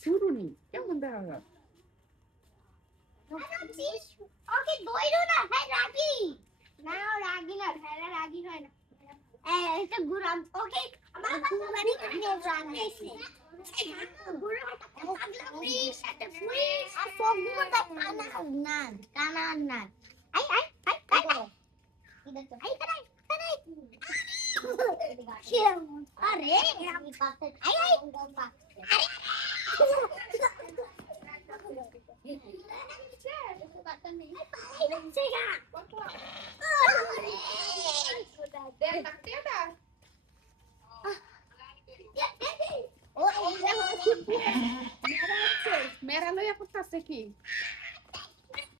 শুরু নেই কেমন দেখা গেল ওকে দইরো না হ্যাঁ রাগি না রাগি না হ্যাঁ রাগি হয় না এটা গুরাম ওকে আমার মানে রাগ নেছে গুরাম পাগলা ফিশ একটা ফিশ আর সবগুলোটা কানা না I I I I I Kanai Kanai আরে আমি পাতে আই আই আরে মেরা লইয়া করতেছে কি